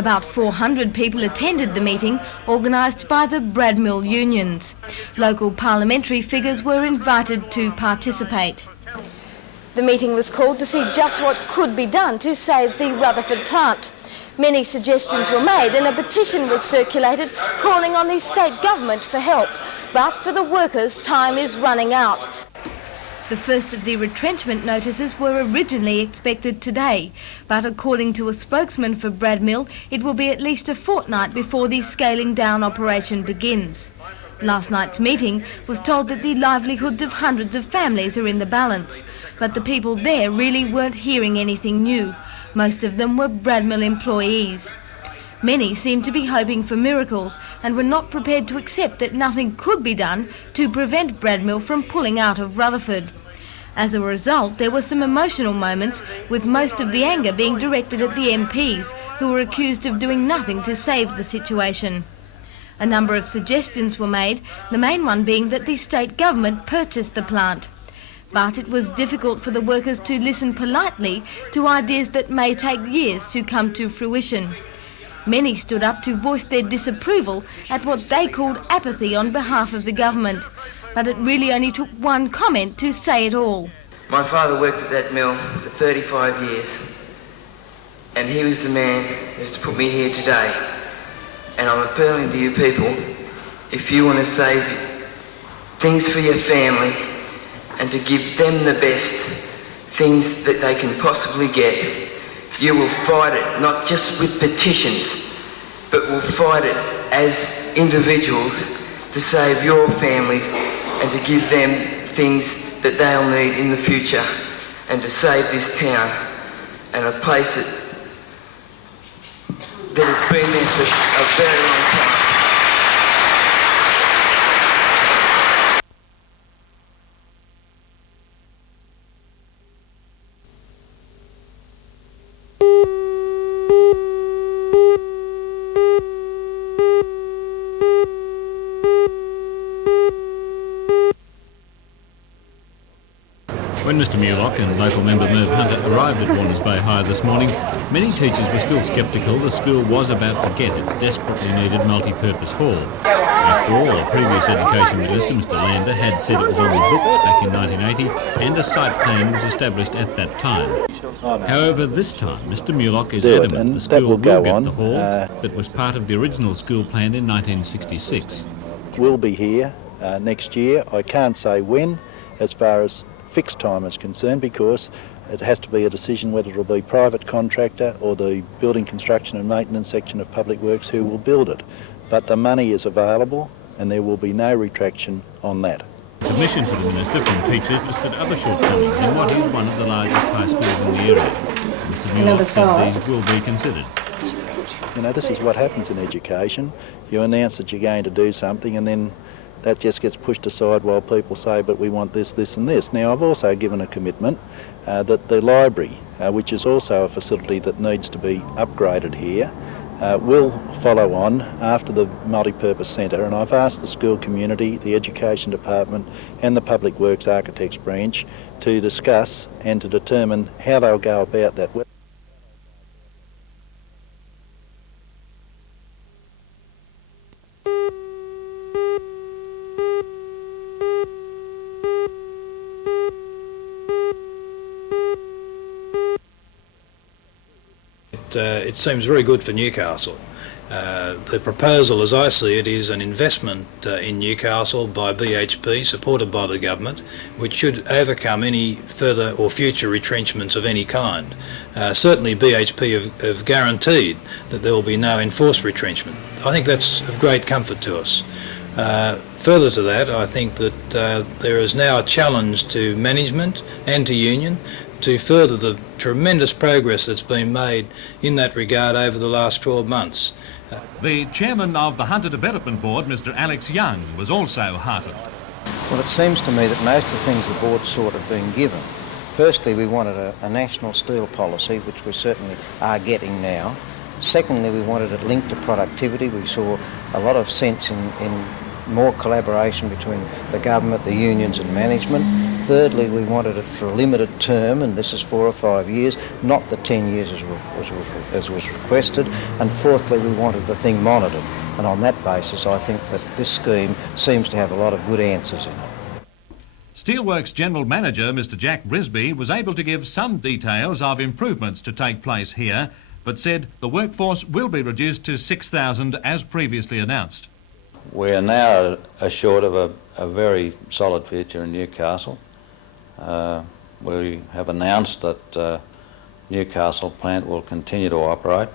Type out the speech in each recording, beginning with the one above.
About 400 people attended the meeting organised by the Bradmill unions. Local parliamentary figures were invited to participate. The meeting was called to see just what could be done to save the Rutherford plant. Many suggestions were made and a petition was circulated calling on the state government for help. But for the workers, time is running out. The first of the retrenchment notices were originally expected today, but according to a spokesman for Bradmill, it will be at least a fortnight before the scaling down operation begins. Last night's meeting was told that the livelihoods of hundreds of families are in the balance, but the people there really weren't hearing anything new. Most of them were Bradmill employees. Many seemed to be hoping for miracles and were not prepared to accept that nothing could be done to prevent Bradmill from pulling out of Rutherford. As a result, there were some emotional moments, with most of the anger being directed at the MPs, who were accused of doing nothing to save the situation. A number of suggestions were made, the main one being that the state government purchase the plant. But it was difficult for the workers to listen politely to ideas that may take years to come to fruition. Many stood up to voice their disapproval at what they called apathy on behalf of the government. But it really only took one comment to say it all. My father worked at that mill for 35 years, and he was the man who's put me here today. And I'm appealing to you people, if you want to save things for your family and to give them the best things that they can possibly get, you will fight it, not just with petitions, but will fight it as individuals to save your families and to give them things that they'll need in the future, and to save this town and a place that has been there for a very long time. When Mr Mulock and local member Merv Hunter arrived at Warners Bay High this morning, many teachers were still sceptical the school was about to get its desperately needed multi-purpose hall. After all, a previous education minister, Mr Lander, had said it was on the books back in 1980 and a site plan was established at that time. However, this time Mr Mulock is adamant the school will get the hall that was part of the original school plan in 1966. We'll be here next year. I can't say when as far as fixed time is concerned, because it has to be a decision whether it will be private contractor or the building construction and maintenance section of Public Works who will build it. But the money is available and there will be no retraction on that. Submission to the Minister from teachers listed other shortcomings in what is one of the largest high schools in the area. Mr Mulock said these will be considered. You know, this is what happens in education. You announce that you're going to do something and then that just gets pushed aside while people say, but we want this, this and this. Now, I've also given a commitment that the library, which is also a facility that needs to be upgraded here, will follow on after the multi-purpose centre, and I've asked the school community, the education department and the Public Works Architects branch to discuss and to determine how they'll go about that. It seems very good for Newcastle. The proposal, as I see it, is an investment in Newcastle by BHP, supported by the government, which should overcome any further or future retrenchments of any kind. Certainly BHP have guaranteed that there will be no enforced retrenchment. I think that's of great comfort to us. Further to that, I think that there is now a challenge to management and to union to further the tremendous progress that's been made in that regard over the last 12 months. The chairman of the Hunter Development Board, Mr Alex Young, was also heartened. Well, it seems to me that most of the things the board sought have been given. Firstly, we wanted a national steel policy, which we certainly are getting now. Secondly, we wanted it linked to productivity. We saw a lot of sense in more collaboration between the government, the unions and management. Thirdly, we wanted it for a limited term, and this is 4 or 5 years, not the 10 years as was requested. And fourthly, we wanted the thing monitored. And on that basis, I think that this scheme seems to have a lot of good answers in it. Steelworks General Manager Mr Jack Brisby was able to give some details of improvements to take place here, but said the workforce will be reduced to 6,000 as previously announced. We are now assured of a very solid future in Newcastle. We have announced that Newcastle plant will continue to operate,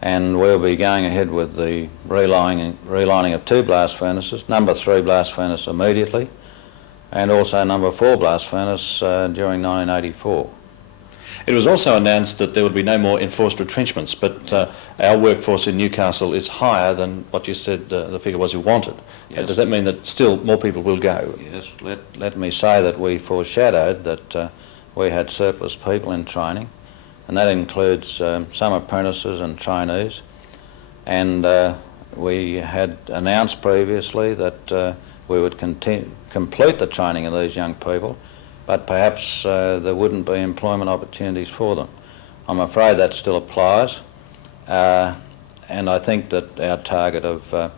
and we'll be going ahead with the relining of 2 blast furnaces, number 3 blast furnace immediately, and also number 4 blast furnace during 1984. It was also announced that there would be no more enforced retrenchments, but our workforce in Newcastle is higher than what you said the figure was you wanted. Yes. Does that mean that still more people will go? Yes, let me say that we foreshadowed that we had surplus people in training, and that includes some apprentices and trainees, and we had announced previously that we would complete the training of these young people, but perhaps there wouldn't be employment opportunities for them. I'm afraid that still applies, and I think that our target of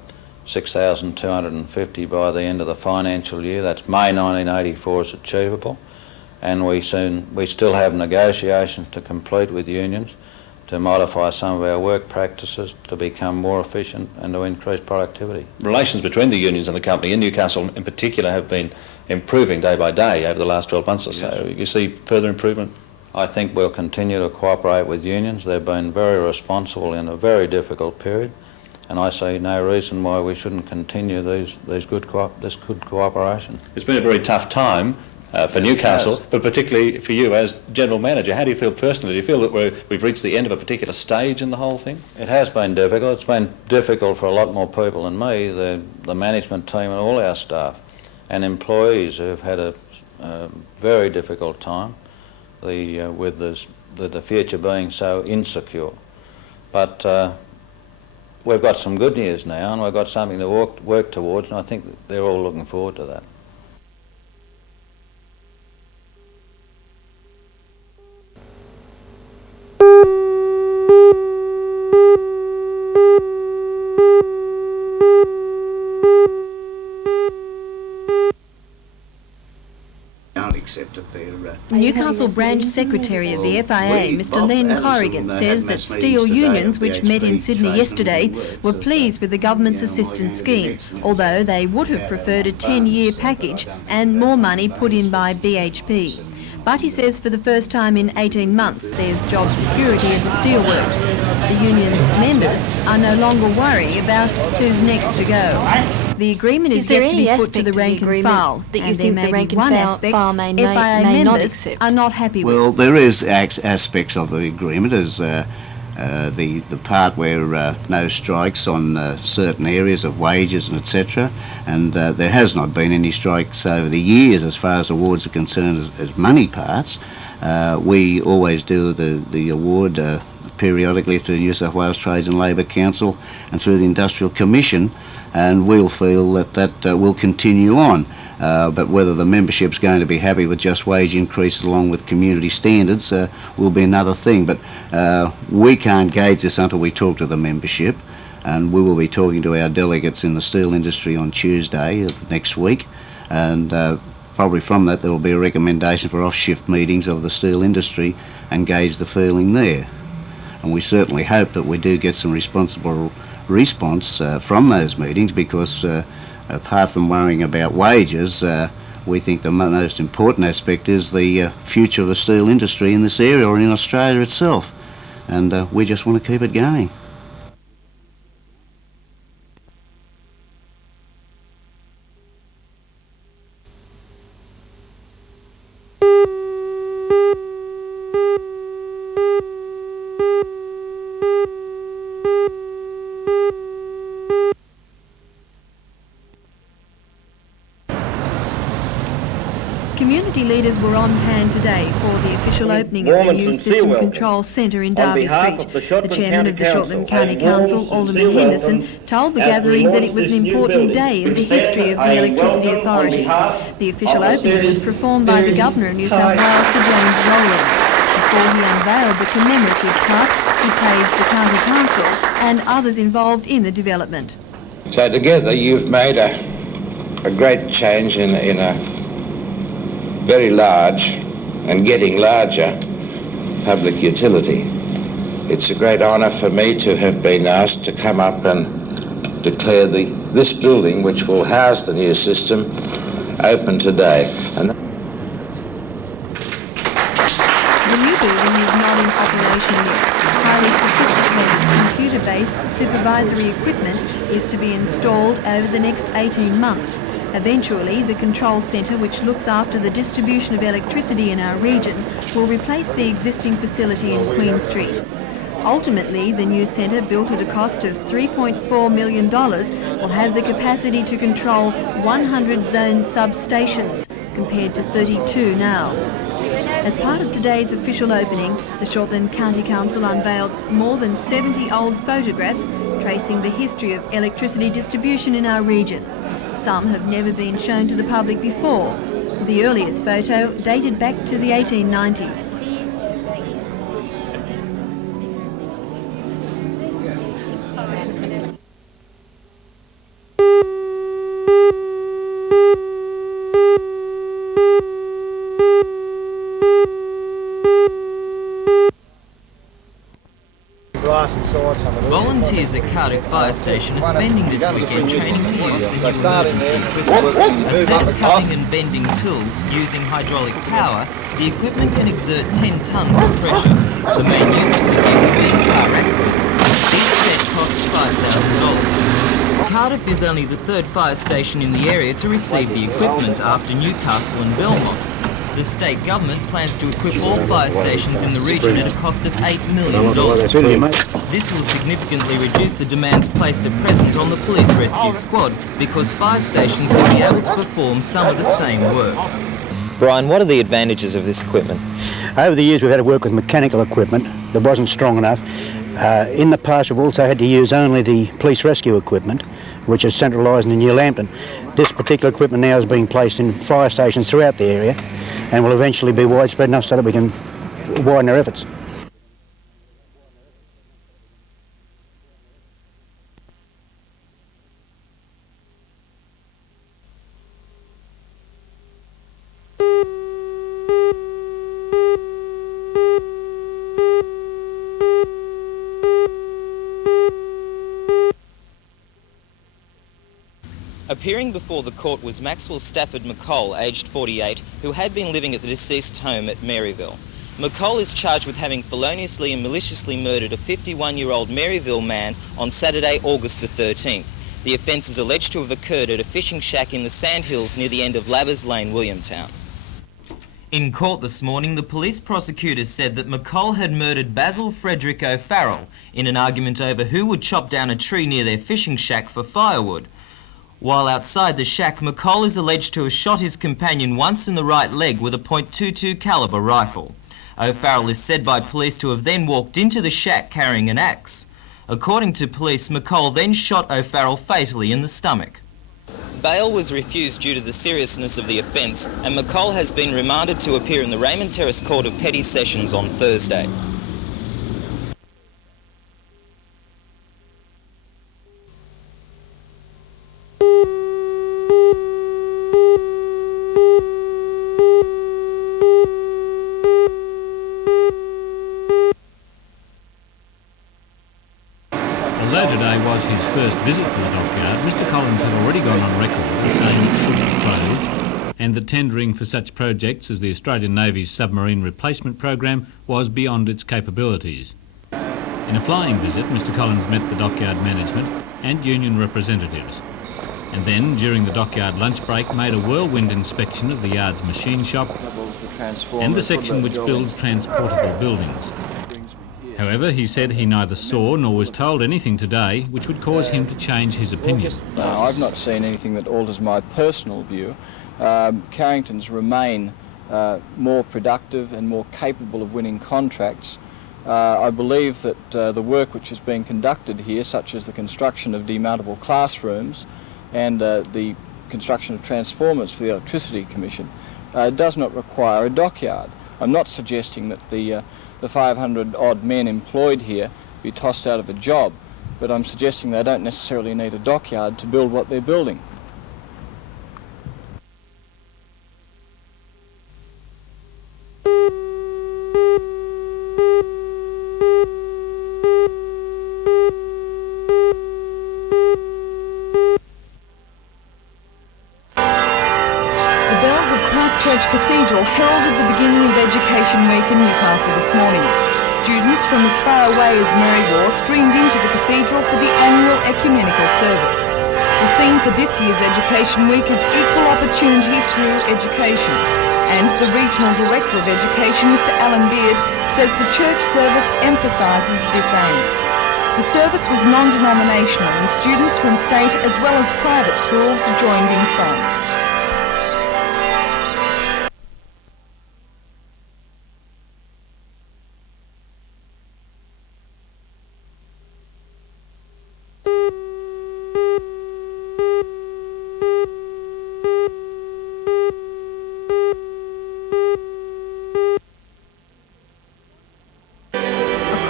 6,250 by the end of the financial year, that's May 1984, is achievable, and we still have negotiations to complete with unions to modify some of our work practices to become more efficient and to increase productivity. Relations between the unions and the company in Newcastle in particular have been improving day by day over the last 12 months or so. Yes. You see further improvement? I think we'll continue to cooperate with unions. They've been very responsible in a very difficult period, and I see no reason why we shouldn't continue this good cooperation. It's been a very tough time for Newcastle, but particularly for you as General Manager. How do you feel personally? Do you feel that we've reached the end of a particular stage in the whole thing? It has been difficult. It's been difficult for a lot more people than me, the management team and all our staff, and employees who have had a very difficult time with the future being so insecure. But we've got some good news now, and we've got something to work towards, and I think that they're all looking forward to that. Newcastle Branch Secretary of the FIA, Mr Len Corrigan, says that steel unions, which met in Sydney yesterday, were pleased with the government's assistance scheme, although they would have preferred a 10-year package and more money put in by BHP. But he says for the first time in 18 months there's job security at the steelworks. The union's members are no longer worried about who's next to go. The agreement is yet to be put to the rank and file, that you and think there the may rank be and one file aspect may FIA not members accept. are not happy with. Well, there is aspects of the agreement, as the part where no strikes on certain areas of wages and etc. And there has not been any strikes over the years as far as awards are concerned as money parts. We always do the award periodically through the New South Wales Trades and Labour Council and through the Industrial Commission, and we'll feel that will continue on. But whether the membership's going to be happy with just wage increases along with community standards will be another thing. But we can't gauge this until we talk to the membership, and we will be talking to our delegates in the steel industry on Tuesday of next week, and probably from that there will be a recommendation for off-shift meetings of the steel industry and gauge the feeling there. And we certainly hope that we do get some responsible response from those meetings, because apart from worrying about wages, we think the most important aspect is the future of the steel industry in this area or in Australia itself, and we just want to keep it going. Community leaders were on hand today for the official opening of the new System Control Centre in Derby Street. The chairman of the Shortland County Council, Alderman Henderson, told the gathering that it was an important day in the history of the Electricity Authority. The official opening was performed by the Governor of New South Wales, Sir James Rowland. Before he unveiled the commemorative cut, he praised the County Council and others involved in the development. So together you've made a great change in a very large and getting larger public utility. It's a great honour for me to have been asked to come up and declare this building, which will house the new system, open today. The new building is not in operation yet. Highly sophisticated computer-based supervisory equipment is to be installed over the next 18 months. Eventually, the control centre, which looks after the distribution of electricity in our region, will replace the existing facility in Queen Street. Ultimately, the new centre, built at a cost of $3.4 million, will have the capacity to control 100 zone substations, compared to 32 now. As part of today's official opening, the Shortland County Council unveiled more than 70 old photographs tracing the history of electricity distribution in our region. Some have never been shown to the public before. The earliest photo dated back to the 1890s. Volunteers at Cardiff Fire Station are spending this weekend training to use the new emergency equipment. A set of cutting and bending tools using hydraulic power, the equipment can exert 10 tonnes of pressure. The main use for the gear being car accidents. Each set costs $5,000. Cardiff is only the third fire station in the area to receive the equipment after Newcastle and Belmont. The state government plans to equip all fire stations in the region at a cost of $8 million. This will significantly reduce the demands placed at present on the police rescue squad because fire stations will be able to perform some of the same work. Brian, what are the advantages of this equipment? Over the years we've had to work with mechanical equipment that wasn't strong enough. In the past we've also had to use only the police rescue equipment, which is centralised in New Lambton. This particular equipment now is being placed in fire stations throughout the area and will eventually be widespread enough so that we can widen our efforts. Appearing before the court was Maxwell Stafford McColl, aged 48, who had been living at the deceased's home at Maryville. McColl is charged with having feloniously and maliciously murdered a 51-year-old Maryville man on Saturday, August the 13th. The offence is alleged to have occurred at a fishing shack in the Sandhills near the end of Lavers Lane, Williamtown. In court this morning, the police prosecutors said that McColl had murdered Basil Frederick O'Farrell in an argument over who would chop down a tree near their fishing shack for firewood. While outside the shack, McColl is alleged to have shot his companion once in the right leg with a .22 calibre rifle. O'Farrell is said by police to have then walked into the shack carrying an axe. According to police, McColl then shot O'Farrell fatally in the stomach. Bail was refused due to the seriousness of the offence, and McColl has been remanded to appear in the Raymond Terrace Court of Petty Sessions on Thursday. Although today was his first visit to the dockyard, Mr Collins had already gone on record as saying it should be closed and that tendering for such projects as the Australian Navy's submarine replacement program was beyond its capabilities. In a flying visit, Mr Collins met the dockyard management and union representatives, and then, during the dockyard lunch break, made a whirlwind inspection of the yard's machine shop and the section which builds transportable buildings. However, he said he neither saw nor was told anything today which would cause him to change his opinion. No, I've not seen anything that alters my personal view Carringtons remain more productive and more capable of winning contracts. I believe that the work which is being conducted here, such as the construction of demountable classrooms and the construction of transformers for the Electricity Commission, does not require a dockyard. I'm not suggesting that the 500 odd men employed here be tossed out of a job, but I'm suggesting they don't necessarily need a dockyard to build what they're building. Cathedral heralded the beginning of Education Week in Newcastle this morning. Students from as far away as Marywar streamed into the cathedral for the annual ecumenical service. The theme for this year's Education Week is Equal Opportunity Through Education, and the Regional Director of Education, Mr Alan Beard, says the church service emphasises this aim. The service was non-denominational and students from state as well as private schools joined in song.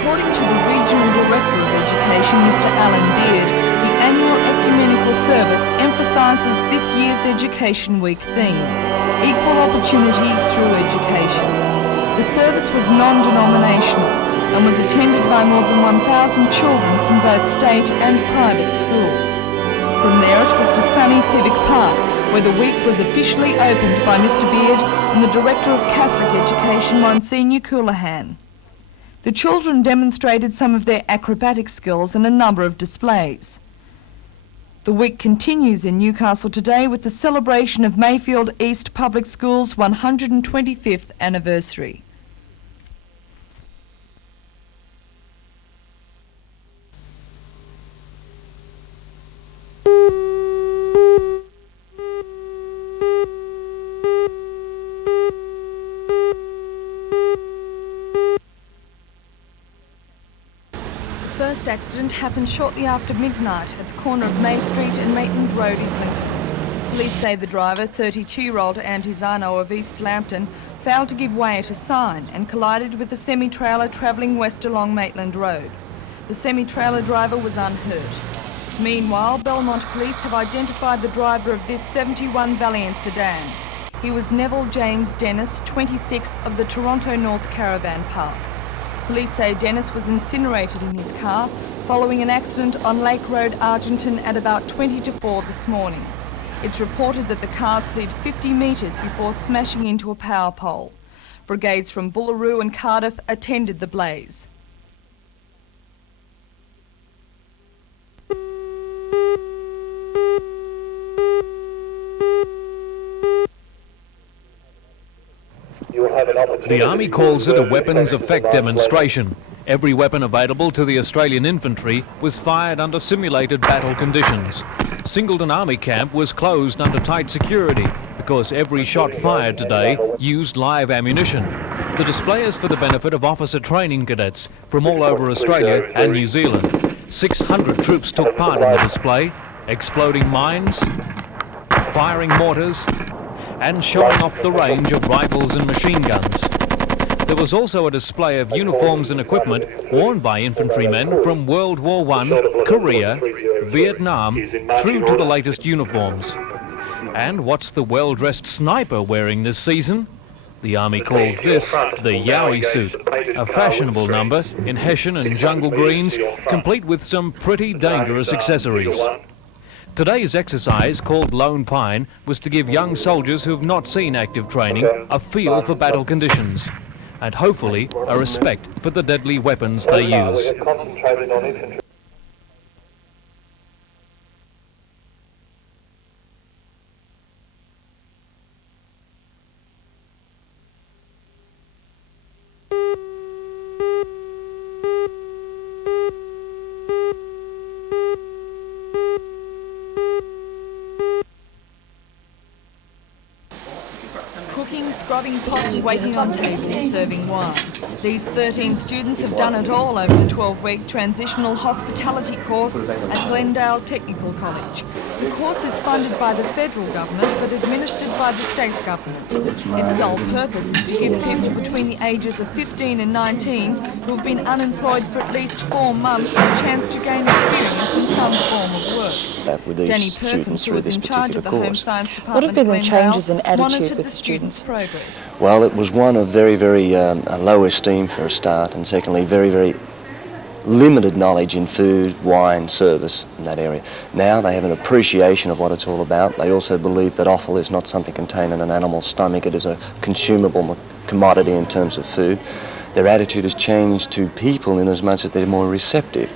According to the Regional Director of Education, Mr Alan Beard, the annual ecumenical service emphasises this year's Education Week theme, Equal Opportunity Through Education. The service was non-denominational and was attended by more than 1,000 children from both state and private schools. From there it was to sunny Civic Park, where the week was officially opened by Mr Beard and the Director of Catholic Education, Monsignor Coulahan. The children demonstrated some of their acrobatic skills and a number of displays. The week continues in Newcastle today with the celebration of Mayfield East Public School's 125th anniversary. The first accident happened shortly after midnight at the corner of May Street and Maitland Road, Islington. Police say the driver, 32-year-old Antizano of East Lambton, failed to give way at a sign and collided with the semi-trailer travelling west along Maitland Road. The semi-trailer driver was unhurt. Meanwhile, Belmont Police have identified the driver of this 71 Valiant sedan. He was Neville James Dennis, 26, of the Toronto North Caravan Park. Police say Dennis was incinerated in his car following an accident on Lake Road, Argenton at about 20 to 4 this morning. It's reported that the car slid 50 metres before smashing into a power pole. Brigades from Bullaroo and Cardiff attended the blaze. The Army calls it a weapons effect demonstration. Every weapon available to the Australian infantry was fired under simulated battle conditions. Singleton Army Camp was closed under tight security because every shot fired today used live ammunition. The display is for the benefit of officer training cadets from all over Australia and New Zealand. 600 troops took part in the display, exploding mines, firing mortars, and showing off the range of rifles and machine guns. There was also a display of uniforms and equipment worn by infantrymen from World War I, Korea, Vietnam, through to the latest uniforms. And what's the well-dressed sniper wearing this season? The Army calls this the Yowie suit, a fashionable number in Hessian and jungle greens, complete with some pretty dangerous accessories. Today's exercise, called Lone Pine, was to give young soldiers who have not seen active training a feel for battle conditions and hopefully a respect for the deadly weapons they use. cooking, scrubbing pots, waiting on tables, serving wine. These 13 students have done it all over the 12-week transitional hospitality course at Glendale Technical College. The course is funded by the federal government but administered by the state government. Its sole purpose is to give people between the ages of 15 and 19 who have been unemployed for at least 4 months a chance to gain experience in some form of work. With these Danny students Perkins, who through was this in charge particular of the Home course. Science Department What have been the at Glendale, changes in attitude monitored with the the students' students? progress. Well, it was one of very, very low esteem for a start, and secondly, very, very limited knowledge in food, wine, service in that area. Now they have an appreciation of what it's all about. They also believe that offal is not something contained in an animal's stomach. It is a consumable commodity in terms of food. Their attitude has changed to people in as much as they're more receptive.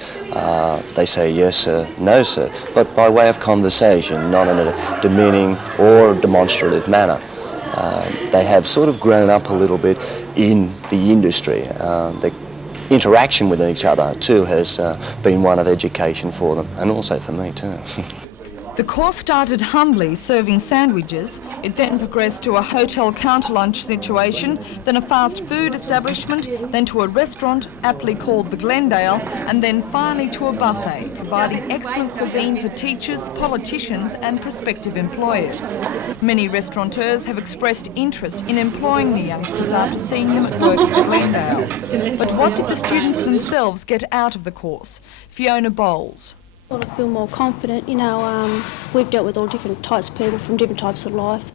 They say yes sir, no sir, but by way of conversation, not in a demeaning or demonstrative manner. They have sort of grown up a little bit in the industry. The interaction with each other too has been one of education for them, and also for me too. The course started humbly, serving sandwiches. It then progressed to a hotel counter-lunch situation, then a fast food establishment, then to a restaurant, aptly called the Glendale, and then finally to a buffet, providing excellent cuisine for teachers, politicians and prospective employers. Many restaurateurs have expressed interest in employing the youngsters after seeing them at work at the Glendale. But what did the students themselves get out of the course? Fiona Bowles. I feel more confident, we've dealt with all different types of people from different types of life.